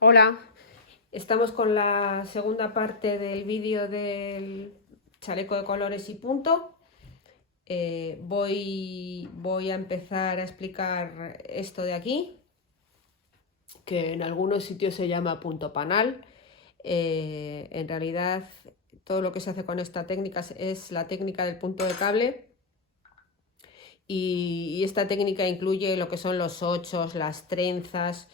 Hola, estamos con la segunda parte del vídeo del chaleco de colores y punto. Voy a empezar a explicar esto de aquí, que en algunos sitios se llama punto panal. En realidad, todo lo que se hace con esta técnica es la técnica del punto de cable. Y esta técnica incluye lo que son los ochos, las trenzas,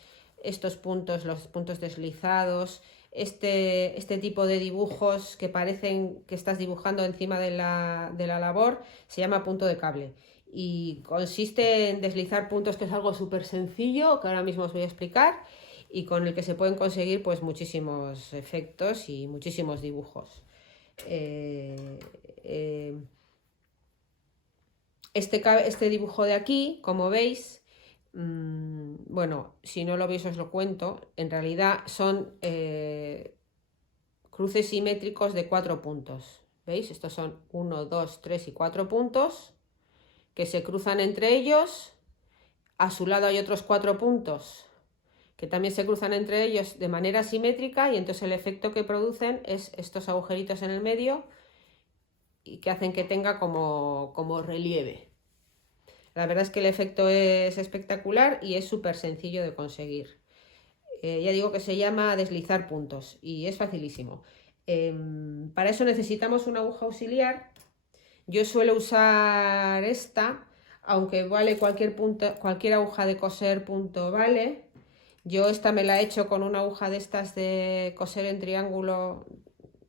estos puntos, los puntos deslizados, este tipo de dibujos que parecen que estás dibujando encima de la labor, se llama punto de cable. Y consiste en deslizar puntos, que es algo súper sencillo, que ahora mismo os voy a explicar, y con el que se pueden conseguir pues muchísimos efectos y muchísimos dibujos. Eh, eh, este dibujo de aquí, como veis, bueno, si no lo veis os lo cuento, en realidad son cruces simétricos de 4 puntos. ¿Veis? Estos son 1, 2, 3 y 4 puntos que se cruzan entre ellos. A su lado hay otros 4 puntos que también se cruzan entre ellos de manera simétrica, y entonces el efecto que producen es estos agujeritos en el medio y que hacen que tenga como relieve. La verdad es que el efecto es espectacular y es súper sencillo de conseguir. Ya digo que se llama deslizar puntos y es facilísimo. Para eso necesitamos una aguja auxiliar. Yo suelo usar esta, aunque vale cualquier aguja de coser punto vale. Yo esta me la he hecho con una aguja de estas de coser en triángulo,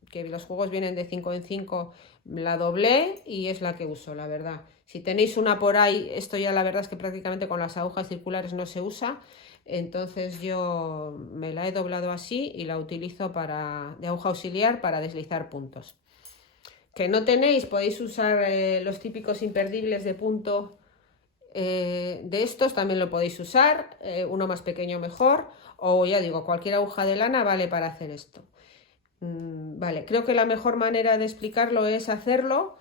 que los juegos vienen de 5 en 5, la doblé y es la que uso, la verdad. Si tenéis una por ahí, esto ya la verdad es que prácticamente con las agujas circulares no se usa, entonces yo me la he doblado así y la utilizo de aguja auxiliar para deslizar puntos. Que no tenéis, podéis usar los típicos imperdibles de punto. De estos también lo podéis usar, uno más pequeño mejor, o ya digo, cualquier aguja de lana vale para hacer esto. Vale, creo que la mejor manera de explicarlo es hacerlo,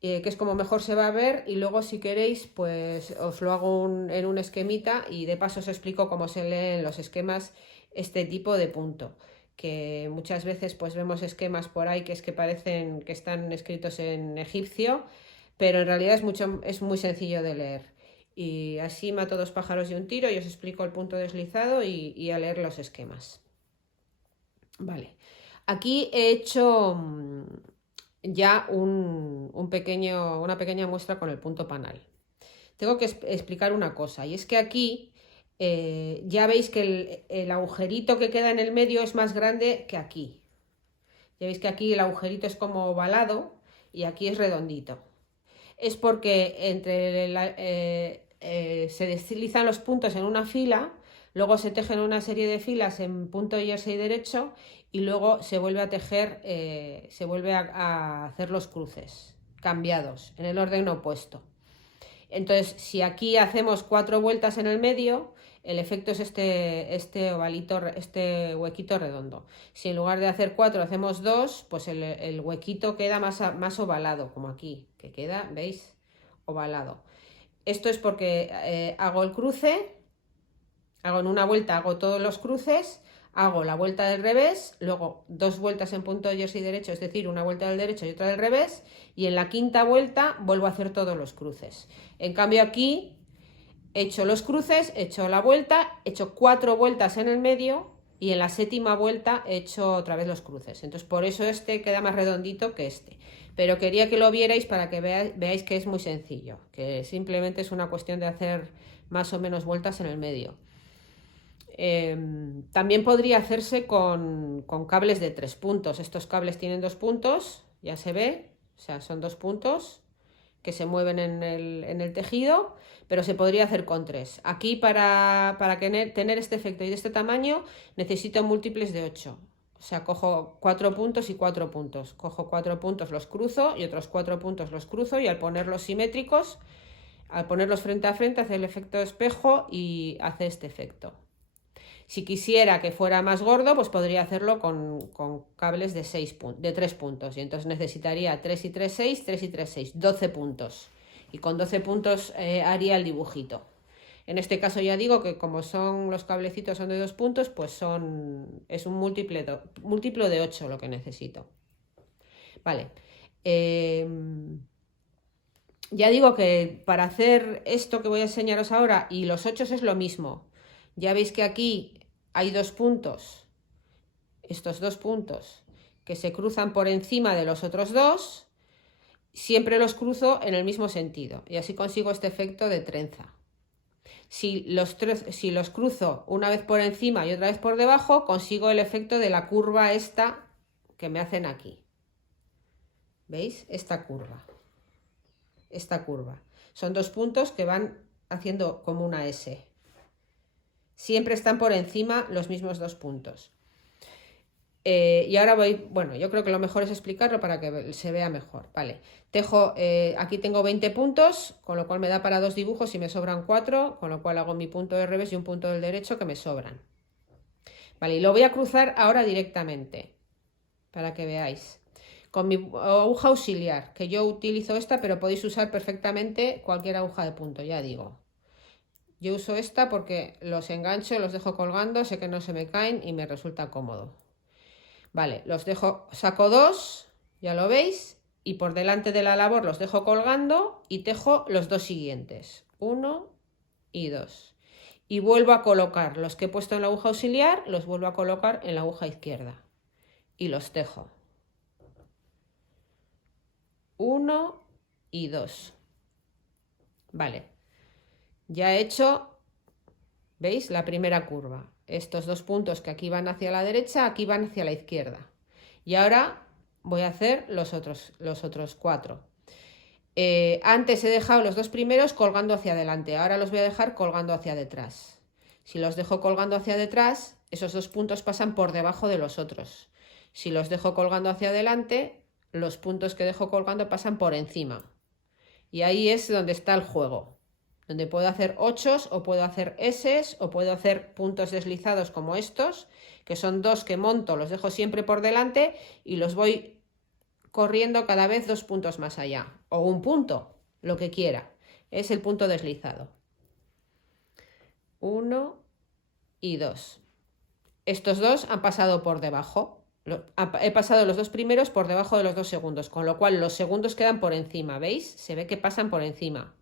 que es como mejor se va a ver, y luego si queréis pues os lo hago en un esquemita y de paso os explico cómo se leen los esquemas este tipo de punto, que muchas veces pues vemos esquemas por ahí que es que parecen que están escritos en egipcio, pero en realidad es muy sencillo de leer. Y así mato dos pájaros de un tiro y os explico el punto deslizado y a leer los esquemas. Vale. Aquí he hecho ya una pequeña muestra con el punto panal. Tengo que explicar una cosa, y es que aquí ya veis que el agujerito que queda en el medio es más grande que aquí. Ya veis que aquí el agujerito es como ovalado y aquí es redondito. Es porque se deslizan los puntos en una fila, luego se tejen una serie de filas en punto jersey derecho y luego se vuelve a tejer, se vuelve a hacer los cruces cambiados en el orden opuesto. Entonces, si aquí hacemos 4 vueltas en el medio, el efecto es este ovalito, este huequito redondo. Si en lugar de hacer 4 hacemos 2, pues el huequito queda más ovalado, como aquí, que queda, ¿veis? Ovalado. Esto es porque hago el cruce, hago en una vuelta, hago todos los cruces, hago la vuelta del revés, luego 2 vueltas en punto jersey derecho, es decir, una vuelta del derecho y otra del revés, y en la quinta vuelta vuelvo a hacer todos los cruces. En cambio aquí he hecho los cruces, he hecho la vuelta, he hecho 4 vueltas en el medio y en la séptima vuelta he hecho otra vez los cruces. Entonces por eso este queda más redondito que este. Pero quería que lo vierais para que veáis que es muy sencillo, que simplemente es una cuestión de hacer más o menos vueltas en el medio. También podría hacerse con cables de 3 puntos. Estos cables tienen 2 puntos, ya se ve, o sea, son 2 puntos que se mueven en el tejido, pero se podría hacer con 3. Aquí para tener este efecto y de este tamaño necesito múltiples de 8. O sea, cojo 4 puntos y 4 puntos. Cojo 4 puntos, los cruzo y otros 4 puntos los cruzo, y al ponerlos simétricos, al ponerlos frente a frente, hace el efecto espejo y hace este efecto. Si quisiera que fuera más gordo, pues podría hacerlo con cables de 3 puntos. Y entonces necesitaría 3 y 3, 6, 3 y 3, 6, 12 puntos. Y con 12 puntos haría el dibujito. En este caso ya digo que como son los cablecitos son de 2 puntos, pues es un múltiplo de 8 lo que necesito. Vale. Ya digo que para hacer esto que voy a enseñaros ahora y los 8 es lo mismo. Ya veis que aquí hay 2 puntos, estos 2 puntos que se cruzan por encima de los otros 2, siempre los cruzo en el mismo sentido y así consigo este efecto de trenza. Si los cruzo una vez por encima y otra vez por debajo, consigo el efecto de la curva esta que me hacen aquí. ¿Veis? Esta curva. Son 2 puntos que van haciendo como una S. Siempre están por encima los mismos 2 puntos. Y ahora bueno, yo creo que lo mejor es explicarlo para que se vea mejor. Vale, tejo, aquí tengo 20 puntos, con lo cual me da para 2 dibujos y me sobran 4, con lo cual hago mi punto del revés y un punto del derecho que me sobran. Vale, y lo voy a cruzar ahora directamente, para que veáis. Con mi aguja auxiliar, que yo utilizo esta, pero podéis usar perfectamente cualquier aguja de punto, ya digo. Yo uso esta porque los engancho, los dejo colgando, sé que no se me caen y me resulta cómodo. Vale, los dejo, saco 2, ya lo veis, y por delante de la labor los dejo colgando y tejo los 2 siguientes, 1 y 2. Y vuelvo a colocar los que he puesto en la aguja auxiliar, los vuelvo a colocar en la aguja izquierda y los tejo. 1 y 2. Vale, ya he hecho, ¿veis? La primera curva. Estos 2 puntos que aquí van hacia la derecha, aquí van hacia la izquierda. Y ahora voy a hacer los otros 4. Antes he dejado los 2 primeros colgando hacia adelante, ahora los voy a dejar colgando hacia detrás. Si los dejo colgando hacia detrás, esos 2 puntos pasan por debajo de los otros. Si los dejo colgando hacia adelante, los puntos que dejo colgando pasan por encima. Y ahí es donde está el juego, donde puedo hacer 8 o puedo hacer S o puedo hacer puntos deslizados como estos, que son 2 que monto, los dejo siempre por delante y los voy corriendo cada vez 2 puntos más allá, o un punto, lo que quiera. Es el punto deslizado. 1 y 2. Estos 2 han pasado por debajo. He pasado los 2 primeros por debajo de los 2 segundos, con lo cual los segundos quedan por encima, ¿veis? Se ve que pasan por encima.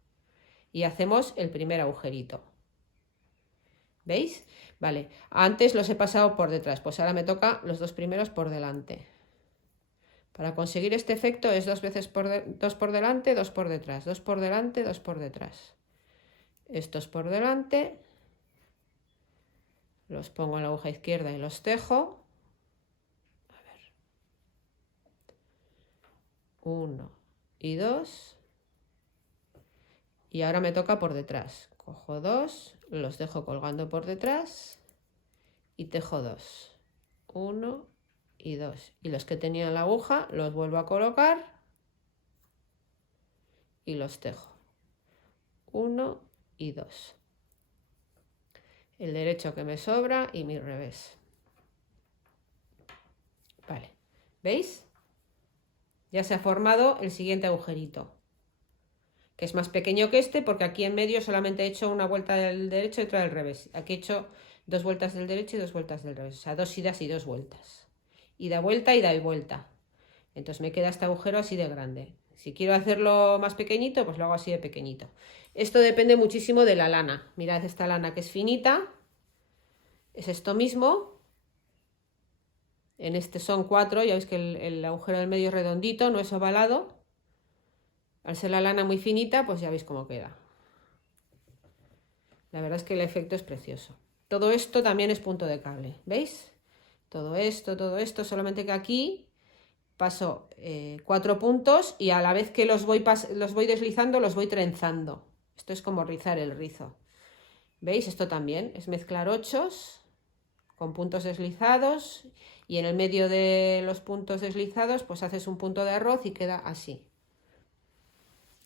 Y hacemos el primer agujerito. ¿Veis? Vale, antes los he pasado por detrás, pues ahora me toca los 2 primeros por delante. Para conseguir este efecto es 2 veces 2 por delante, 2 por detrás, 2 por delante, 2 por detrás. Estos por delante, los pongo en la aguja izquierda y los tejo. A ver. 1 y 2. Y ahora me toca por detrás. Cojo 2, los dejo colgando por detrás y tejo 2. 1 y 2. Y los que tenía en la aguja los vuelvo a colocar y los tejo. 1 y 2. El derecho que me sobra y mi revés. Vale, ¿veis? Ya se ha formado el siguiente agujerito, que es más pequeño que este porque aquí en medio solamente he hecho una vuelta del derecho y otra del revés. Aquí he hecho 2 vueltas del derecho y 2 vueltas del revés, o sea, 2 idas y 2 vueltas. Ida, vuelta, ida y vuelta. Entonces me queda este agujero así de grande. Si quiero hacerlo más pequeñito, pues lo hago así de pequeñito. Esto depende muchísimo de la lana. Mirad esta lana que es finita. Es esto mismo. En este son 4, ya veis que el agujero del medio es redondito, no es ovalado. Al ser la lana muy finita, pues ya veis cómo queda. La verdad es que el efecto es precioso. Todo esto también es punto de cable, ¿veis? Todo esto, solamente que aquí paso 4 puntos y a la vez que los voy deslizando, los voy trenzando. Esto es como rizar el rizo. ¿Veis? Esto también es mezclar 8 con puntos deslizados y en el medio de los puntos deslizados pues haces un punto de arroz y queda así.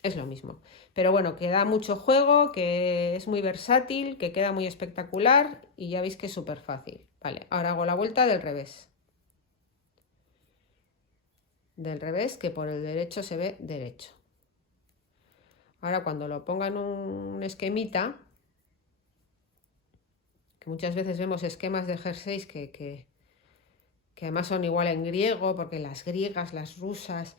Es lo mismo, pero bueno, que da mucho juego, que es muy versátil, que queda muy espectacular y ya veis que es súper fácil. Vale, ahora hago la vuelta del revés. Del revés, que por el derecho se ve derecho. Ahora cuando lo ponga en un esquemita, que muchas veces vemos esquemas de jerseys que además son igual en griego, porque las griegas, las rusas,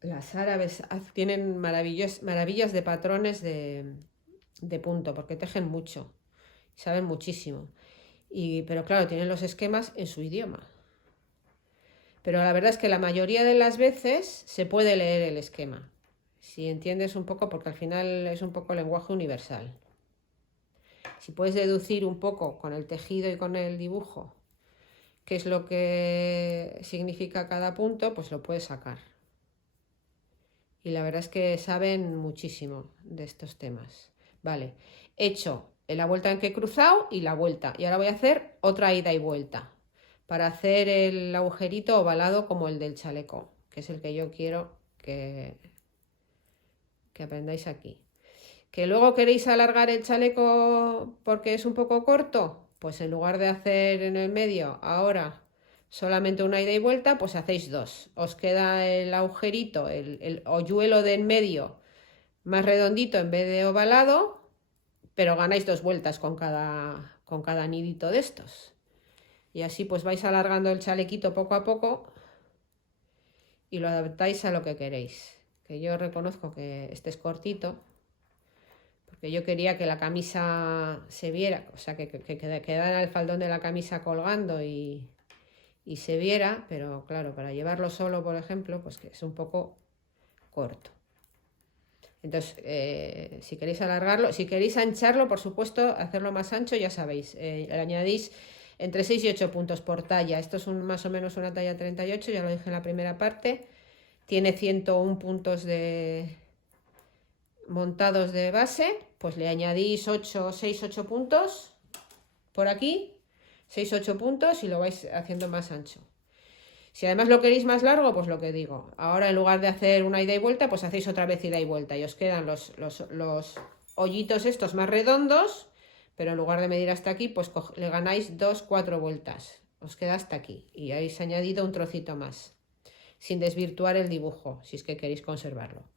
las árabes tienen maravillas de patrones de punto, porque tejen mucho, saben muchísimo. Pero claro, tienen los esquemas en su idioma. Pero la verdad es que la mayoría de las veces se puede leer el esquema, si entiendes un poco, porque al final es un poco lenguaje universal. Si puedes deducir un poco con el tejido y con el dibujo qué es lo que significa cada punto, pues lo puedes sacar. Y la verdad es que saben muchísimo de estos temas. Vale, he hecho la vuelta en que he cruzado y la vuelta. Y ahora voy a hacer otra ida y vuelta para hacer el agujerito ovalado como el del chaleco, que es el que yo quiero que aprendáis aquí. ¿Que luego queréis alargar el chaleco porque es un poco corto? Pues en lugar de hacer en el medio ahora solamente una ida y vuelta, pues hacéis dos. Os queda el agujerito, el hoyuelo de en medio más redondito en vez de ovalado, pero ganáis dos vueltas con cada nidito de estos. Y así pues vais alargando el chalequito poco a poco y lo adaptáis a lo que queréis. Que yo reconozco que este es cortito, porque yo quería que la camisa se viera, o sea, que quedara el faldón de la camisa colgando y se viera, pero claro, para llevarlo solo, por ejemplo, pues que es un poco corto. Entonces, si queréis alargarlo, si queréis ancharlo, por supuesto, hacerlo más ancho, ya sabéis, le añadís entre 6 y 8 puntos por talla. Esto es más o menos una talla 38, ya lo dije en la primera parte. Tiene 101 puntos montados de base, pues le añadís 6, 8 puntos por aquí, 6, 8 puntos y lo vais haciendo más ancho. Si además lo queréis más largo, pues lo que digo. Ahora en lugar de hacer una ida y vuelta, pues hacéis otra vez ida y vuelta. Y os quedan los hoyitos estos más redondos, pero en lugar de medir hasta aquí, pues le ganáis 2, 4 vueltas. Os queda hasta aquí. Y habéis añadido un trocito más, sin desvirtuar el dibujo, si es que queréis conservarlo.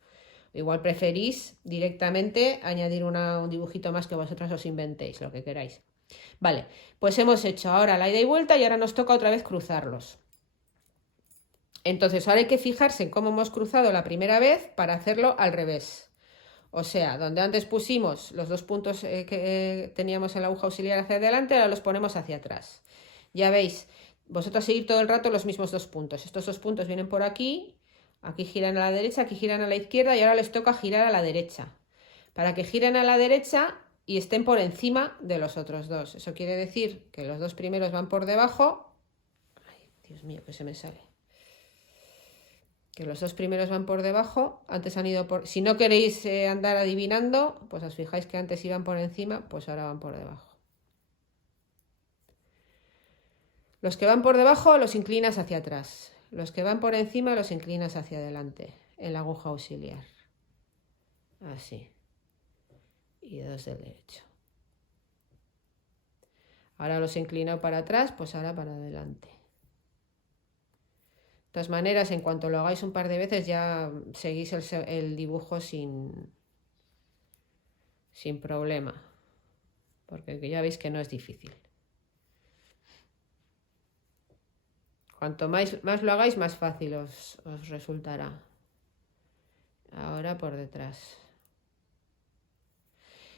Igual preferís directamente añadir un dibujito más que vosotras os inventéis, lo que queráis. Vale, pues hemos hecho ahora la ida y vuelta y ahora nos toca otra vez cruzarlos. Entonces ahora hay que fijarse en cómo hemos cruzado la primera vez para hacerlo al revés. O sea, donde antes pusimos los dos puntos que teníamos en la aguja auxiliar hacia adelante, ahora los ponemos hacia atrás. Ya veis, vosotros seguir todo el rato los mismos dos puntos. Estos dos puntos vienen por aquí, aquí giran a la derecha, aquí giran a la izquierda y ahora les toca girar a la derecha. Para que giren a la derecha y estén por encima de los otros dos. Eso quiere decir que los dos primeros van por debajo. Ay, Dios mío, que se me sale. Que los dos primeros van por debajo, antes han ido por... Si no queréis andar adivinando, pues os fijáis que antes iban por encima, pues ahora van por debajo. Los que van por debajo los inclinas hacia atrás. Los que van por encima los inclinas hacia adelante, en la aguja auxiliar. Así. Y dos del derecho. Ahora los he inclinado para atrás, pues ahora para adelante. De todas maneras, en cuanto lo hagáis un par de veces ya seguís el dibujo sin problema, porque ya veis que no es difícil. Cuanto más lo hagáis, más fácil os resultará. Ahora por detrás.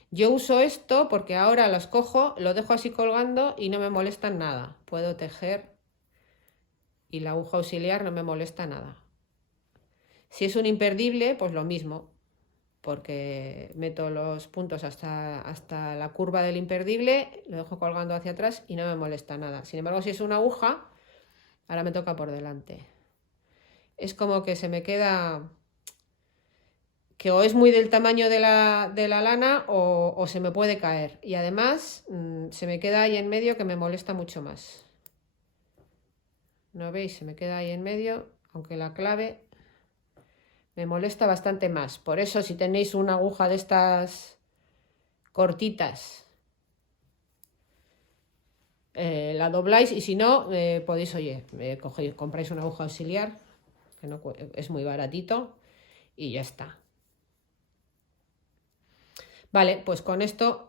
Yo uso esto porque ahora los cojo, lo dejo así colgando y no me molestan nada. Puedo tejer y la aguja auxiliar no me molesta nada. Si es un imperdible, pues lo mismo, porque meto los puntos hasta la curva del imperdible, lo dejo colgando hacia atrás y no me molesta nada. Sin embargo, si es una aguja, ahora me toca por delante. Es como que se me queda... que o es muy del tamaño de la lana o se me puede caer. Y además se me queda ahí en medio que me molesta mucho más. ¿No veis? Se me queda ahí en medio, aunque la clave me molesta bastante más. Por eso si tenéis una aguja de estas cortitas, la dobláis y si no, podéis, compráis una aguja auxiliar, que no, es muy baratito y ya está. Vale, pues con esto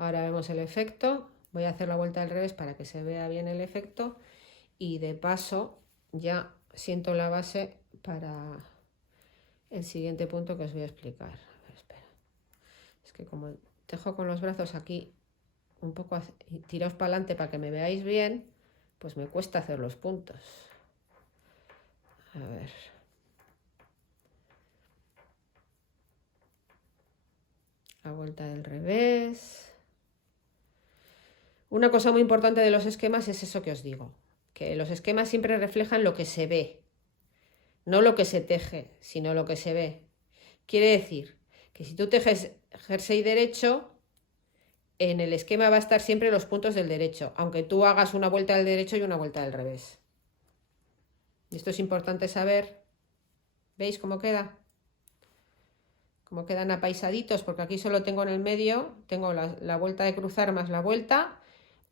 Ahora vemos el efecto. Voy a hacer la vuelta al revés para que se vea bien el efecto. Y de paso ya siento la base para el siguiente punto que os voy a explicar. A ver, espera. Es que como tejo con los brazos aquí un poco y tiraos para adelante para que me veáis bien, pues me cuesta hacer los puntos. A ver. La vuelta del revés. Una cosa muy importante de los esquemas es eso que os digo, que los esquemas siempre reflejan lo que se ve, no lo que se teje, sino lo que se ve. Quiere decir que si tú tejes jersey derecho, en el esquema va a estar siempre los puntos del derecho, aunque tú hagas una vuelta del derecho y una vuelta del revés. Y esto es importante saber. ¿Veis cómo queda? Cómo quedan apaisaditos, porque aquí solo tengo en el medio, tengo la vuelta de cruzar más la vuelta,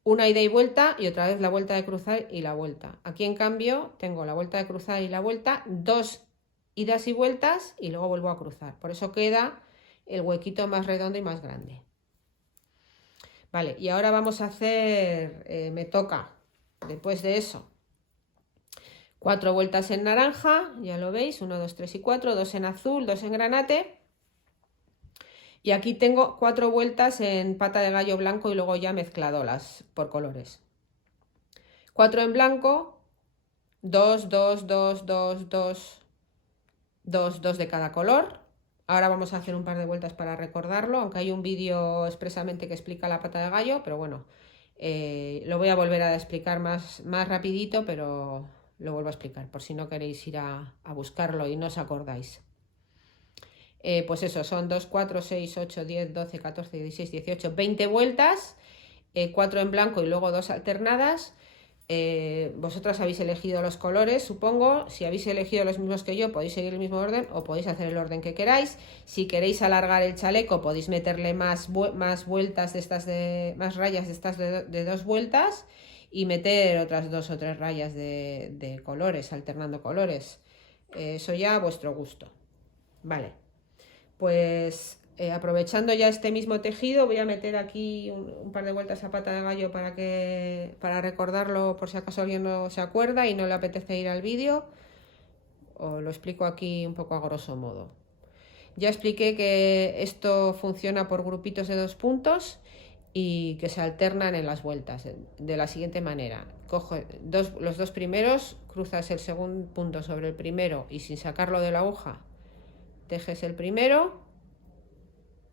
una ida y vuelta y otra vez la vuelta de cruzar y la vuelta. Aquí en cambio tengo la vuelta de cruzar y la vuelta, 2 idas y vueltas y luego vuelvo a cruzar. Por eso queda el huequito más redondo y más grande. Vale, y ahora vamos a hacer, me toca, después de eso, 4 vueltas en naranja, ya lo veis, 1, 2, 3 y 4, 2 en azul, 2 en granate. Y aquí tengo 4 vueltas en pata de gallo blanco y luego ya mezcladolas por colores. 4 en blanco, 2, 2, 2, 2, 2, 2, 2 de cada color. Ahora vamos a hacer un par de vueltas para recordarlo, aunque hay un vídeo expresamente que explica la pata de gallo, pero bueno, lo voy a volver a explicar más rapidito, pero lo vuelvo a explicar, por si no queréis ir a buscarlo y no os acordáis. Pues eso, son 2, 4, 6, 8, 10, 12, 14, 16, 18, 20 vueltas, 4 en blanco y luego 2 alternadas. Vosotras habéis elegido los colores, supongo. Si habéis elegido los mismos que yo, podéis seguir el mismo orden o podéis hacer el orden que queráis. Si queréis alargar el chaleco, podéis meterle más vueltas de estas más rayas de estas de 2 vueltas y meter otras 2 o 3 rayas de colores, alternando colores. Eso ya a vuestro gusto. Vale. Pues aprovechando ya este mismo tejido, voy a meter aquí un par de vueltas a pata de gallo para recordarlo por si acaso alguien no se acuerda y no le apetece ir al vídeo. Os lo explico aquí un poco a grosso modo. Ya expliqué que esto funciona por grupitos de 2 puntos y que se alternan en las vueltas de la siguiente manera. Cojo los 2 primeros, cruzas el segundo punto sobre el primero y sin sacarlo de la aguja tejes el primero,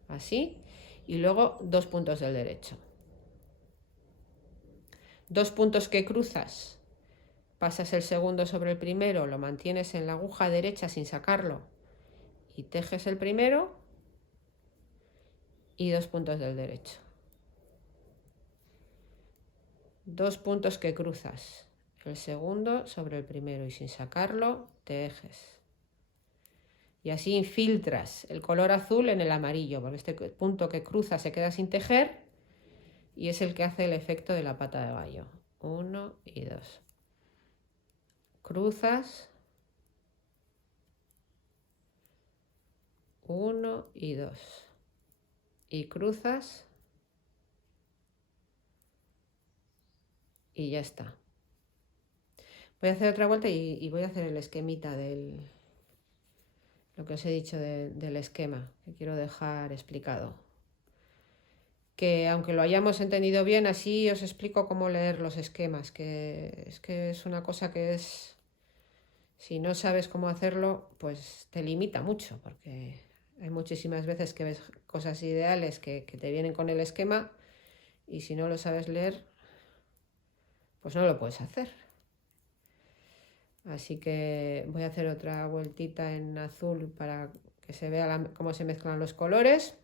así, y luego 2 puntos del derecho. 2 puntos que cruzas, pasas el segundo sobre el primero, lo mantienes en la aguja derecha sin sacarlo y tejes el primero y 2 puntos del derecho. 2 puntos que cruzas, el segundo sobre el primero y sin sacarlo tejes. Y así infiltras el color azul en el amarillo, porque este punto que cruza se queda sin tejer y es el que hace el efecto de la pata de gallo. 1 y 2. Cruzas. 1 y 2. Y cruzas. Y ya está. Voy a hacer otra vuelta y voy a hacer el esquemita lo que os he dicho del esquema, que quiero dejar explicado. Que aunque lo hayamos entendido bien, así os explico cómo leer los esquemas, que es una cosa que es, si no sabes cómo hacerlo, pues te limita mucho, porque hay muchísimas veces que ves cosas ideales que te vienen con el esquema y si no lo sabes leer, pues no lo puedes hacer. Así que voy a hacer otra vueltita en azul para que se vea cómo se mezclan los colores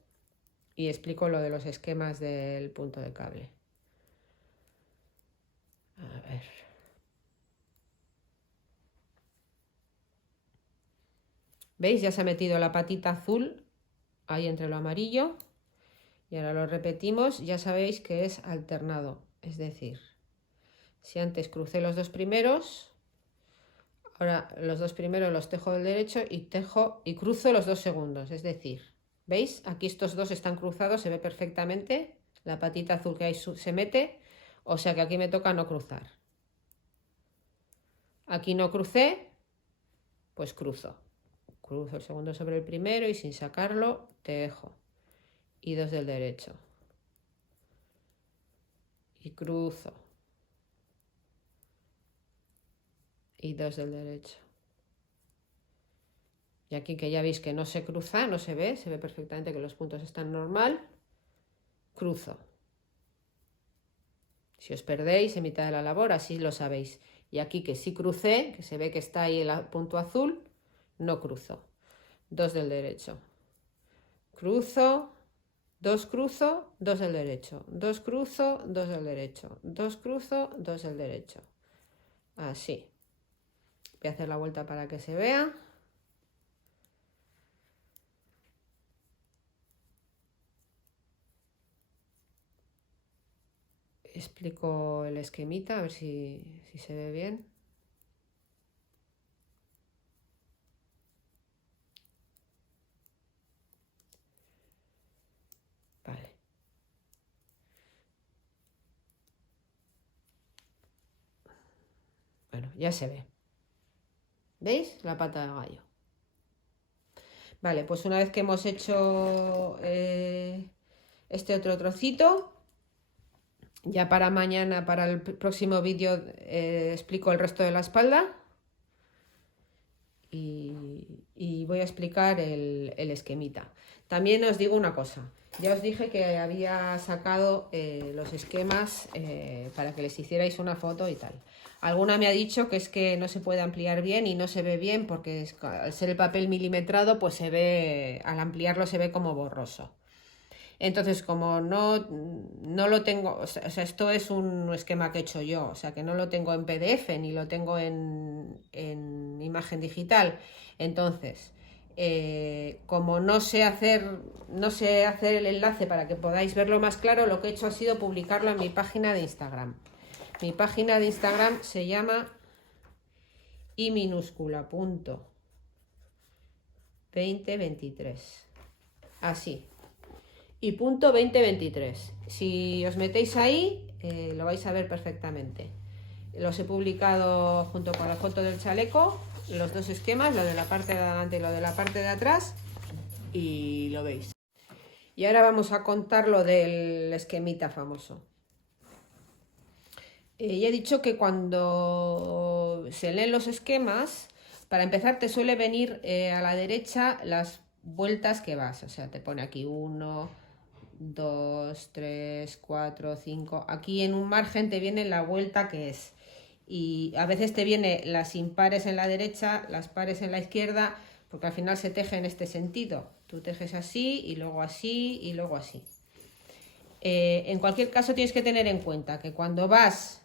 y explico lo de los esquemas del punto de cable. A ver. ¿Veis? Ya se ha metido la patita azul ahí entre lo amarillo. Y ahora lo repetimos. Ya sabéis que es alternado. Es decir, si antes crucé los 2 primeros, ahora los 2 primeros los tejo del derecho y cruzo los 2 segundos. Es decir, ¿veis? Aquí estos dos están cruzados, se ve perfectamente La patita azul que ahí se mete, o sea que aquí me toca no cruzar. Aquí no crucé, pues cruzo. Cruzo el segundo sobre el primero y sin sacarlo tejo. Y 2 del derecho. Y cruzo. Y 2 del derecho. Y aquí que ya veis que no se cruza, no se ve perfectamente que los puntos están normal, cruzo. Si os perdéis en mitad de la labor, así lo sabéis. Y aquí que sí crucé, que se ve que está ahí el punto azul, no cruzo. 2 del derecho. Cruzo, 2 cruzo, 2 del derecho. 2 cruzo, 2 del derecho. 2 cruzo, 2 del derecho. Así. Voy a hacer la vuelta para que se vea. Explico el esquemita, a ver si se ve bien. Vale. Bueno, ya se ve. ¿Veis? La pata de gallo. Vale, pues una vez que hemos hecho este otro trocito, ya para mañana, para el próximo vídeo, explico el resto de la espalda y voy a explicar el esquemita. También os digo una cosa, ya os dije que había sacado los esquemas para que les hicierais una foto y tal. Alguna me ha dicho que es que no se puede ampliar bien y no se ve bien porque al ser el papel milimetrado, pues se ve, al ampliarlo se ve como borroso. Entonces, como no lo tengo, o sea, esto es un esquema que he hecho yo, o sea, que no lo tengo en PDF ni lo tengo en imagen digital. Entonces, como no sé hacer el enlace para que podáis verlo más claro, lo que he hecho ha sido publicarlo en mi página de Instagram. Mi página de Instagram se llama i_2023. Así. Y punto 2023. Si os metéis ahí, lo vais a ver perfectamente. Los he publicado junto con la foto del chaleco, los dos esquemas, lo de la parte de adelante y lo de la parte de atrás, y lo veis. Y ahora vamos a contar lo del esquemita famoso. Ya he dicho que cuando se leen los esquemas, para empezar te suele venir a la derecha las vueltas que vas, o sea, te pone aquí 1, 2, 3, 4, 5. Aquí en un margen te viene la vuelta que es. Y a veces te viene las impares en la derecha, las pares en la izquierda, porque al final se teje en este sentido. Tú tejes así y luego así y luego así. En cualquier caso tienes que tener en cuenta que cuando vas,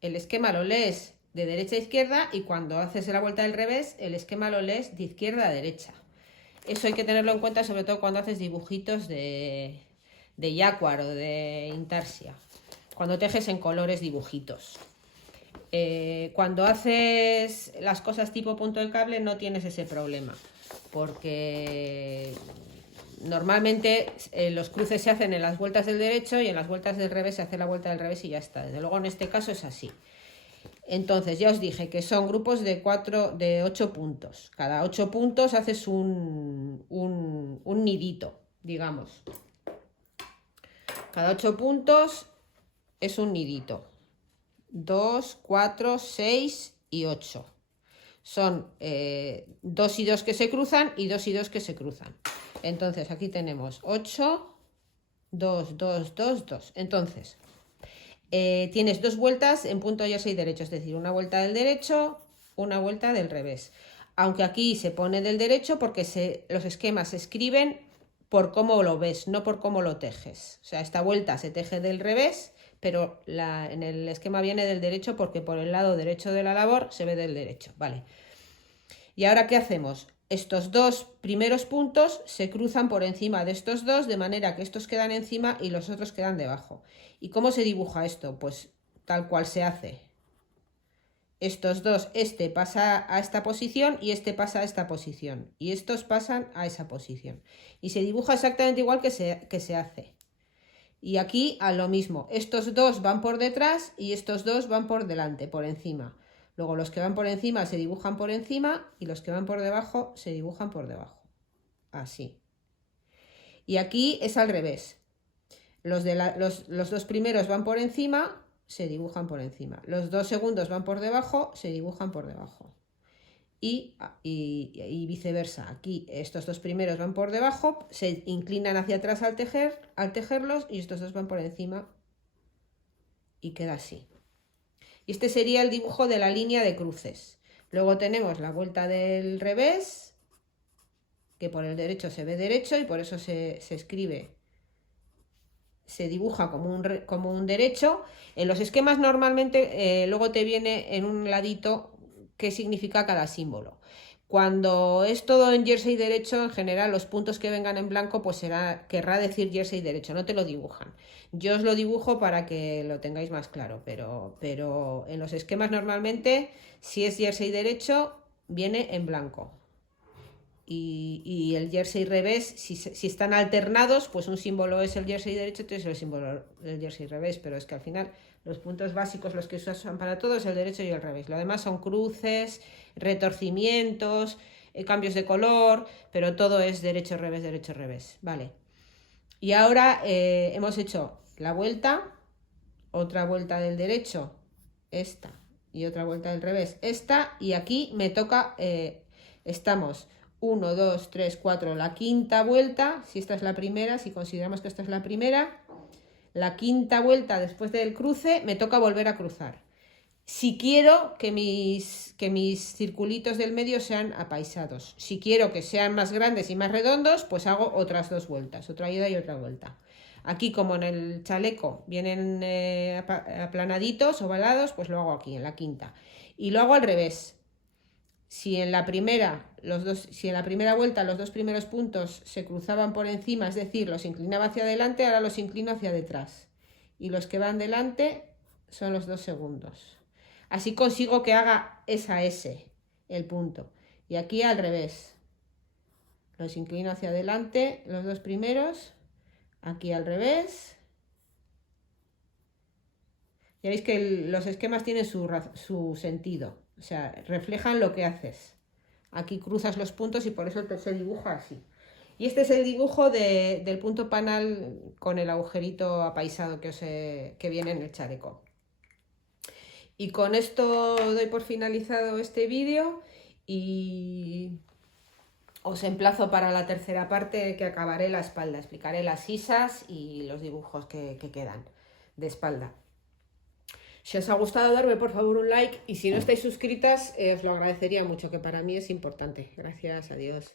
el esquema lo lees de derecha a izquierda y cuando haces la vuelta del revés, el esquema lo lees de izquierda a derecha. Eso hay que tenerlo en cuenta, sobre todo cuando haces dibujitos de Yacuar o de Intarsia, cuando tejes en colores dibujitos. Cuando haces las cosas tipo punto de cable no tienes ese problema, porque normalmente los cruces se hacen en las vueltas del derecho y en las vueltas del revés se hace la vuelta del revés y ya está. Desde luego en este caso es así. Entonces ya os dije que son grupos de 8 puntos. Cada 8 puntos haces un nidito, digamos. Cada 8 puntos es un nidito. 2, 4, 6 y 8. Son 2 y 2 que se cruzan y 2 y 2 que se cruzan. Entonces aquí tenemos 8, 2, 2, 2, 2. Entonces tienes 2 vueltas en punto jersey derecho, es decir, una vuelta del derecho, una vuelta del revés. Aunque aquí se pone del derecho porque los esquemas se escriben por cómo lo ves, no por cómo lo tejes. O sea, esta vuelta se teje del revés, pero en el esquema viene del derecho porque por el lado derecho de la labor se ve del derecho, ¿vale? ¿Y ahora qué hacemos? Estos dos primeros puntos se cruzan por encima de estos dos, de manera que estos quedan encima y los otros quedan debajo. ¿Y cómo se dibuja esto? Pues tal cual se hace. Estos dos, este pasa a esta posición y este pasa a esta posición. Y estos pasan a esa posición. Y se dibuja exactamente igual que se hace. Y aquí a lo mismo, estos dos van por detrás y estos dos van por delante, por encima. Luego los que van por encima se dibujan por encima y los que van por debajo se dibujan por debajo. Así. Y aquí es al revés. Los dos primeros van por encima, se dibujan por encima. Los dos segundos van por debajo, se dibujan por debajo. Y viceversa. Aquí estos dos primeros van por debajo, se inclinan hacia atrás al tejerlos y estos dos van por encima y queda así. Y este sería el dibujo de la línea de cruces. Luego tenemos la vuelta del revés, que por el derecho se ve derecho y por eso se escribe, se dibuja como un derecho. En los esquemas normalmente luego te viene en un ladito qué significa cada símbolo. Cuando es todo en jersey derecho, en general los puntos que vengan en blanco pues querrá decir jersey derecho, no te lo dibujan. Yo os lo dibujo para que lo tengáis más claro, pero en los esquemas normalmente si es jersey derecho viene en blanco. Y el jersey revés, si están alternados, pues un símbolo es el jersey derecho, otro es el símbolo del jersey revés, pero es que al final los puntos básicos, los que se usan para todo, es el derecho y el revés. Lo demás son cruces, retorcimientos, cambios de color, pero todo es derecho, revés, ¿vale? Y ahora hemos hecho la vuelta, otra vuelta del derecho, esta, y otra vuelta del revés, esta, y aquí me toca, estamos 1, 2, 3, 4, la quinta vuelta, si esta es la primera, si consideramos que esta es la primera, la quinta vuelta después del cruce, me toca volver a cruzar. Si quiero que mis circulitos del medio sean apaisados, si quiero que sean más grandes y más redondos, pues hago otras dos vueltas, otra ida y otra vuelta. Aquí, como en el chaleco vienen aplanaditos, ovalados, pues lo hago aquí, en la quinta. Y lo hago al revés. Si en la primera vuelta los dos primeros puntos se cruzaban por encima, es decir, los inclinaba hacia adelante, ahora los inclino hacia detrás. Y los que van delante son los dos segundos. Así consigo que haga esa S, el punto. Y aquí al revés. Los inclino hacia adelante, los dos primeros. Aquí al revés. Ya veis que los esquemas tienen su sentido. O sea, reflejan lo que haces. Aquí cruzas los puntos y por eso se dibuja así. Y este es el dibujo del punto panal con el agujerito apaisado que viene en el chaleco. Y con esto doy por finalizado este vídeo y os emplazo para la tercera parte, que acabaré la espalda. Explicaré las sisas y los dibujos que quedan de espalda. Si os ha gustado, darme por favor un like y si no estáis suscritas os lo agradecería mucho, que para mí es importante. Gracias, adiós.